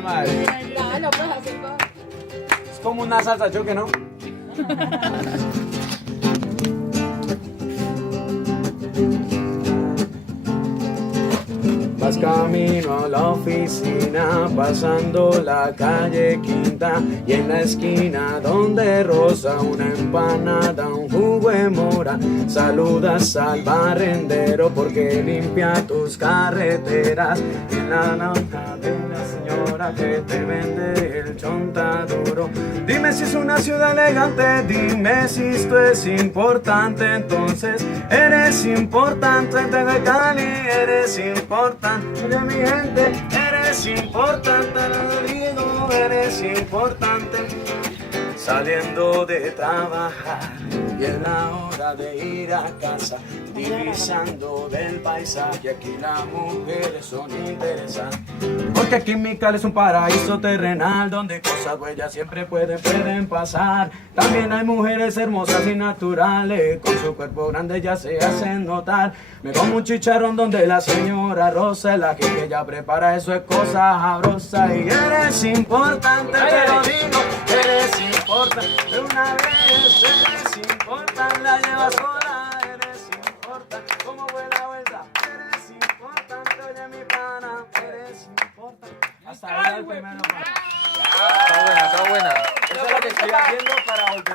Claro, pues así todo. Es como una salsa choque, ¿no? Vas camino a la oficina, pasando la calle Quinta, y en la esquina donde rosa una empanada, un jugo de mora, saludas al barrendero porque limpia tus carreteras. Y en la nota de la señora que te vende el chontaduro, dime si es una ciudad elegante, dime si esto es importante. Entonces eres importante de Cali, eres importante. Oye mi gente, eres importante, lo digo, eres importante. Saliendo de trabajar y es la hora de ir a casa, divisando del paisaje, aquí las mujeres son interesantes. Porque aquí en mi Cali es un paraíso terrenal, donde cosas bellas siempre pueden pasar. También hay mujeres hermosas y naturales, con su cuerpo grande ya se hacen notar. Me como un chicharrón donde la señora Rosa es la que ella prepara, eso es cosa sabrosa. Y eres importante, te lo digo, eres importante. De una vez eres importante, la llevas sola, eres importante. Como buena vuelta, eres importante, oye mi pana, eres importante. Hasta ahora el primero. Está buena, está buena. Eso es lo que estoy haciendo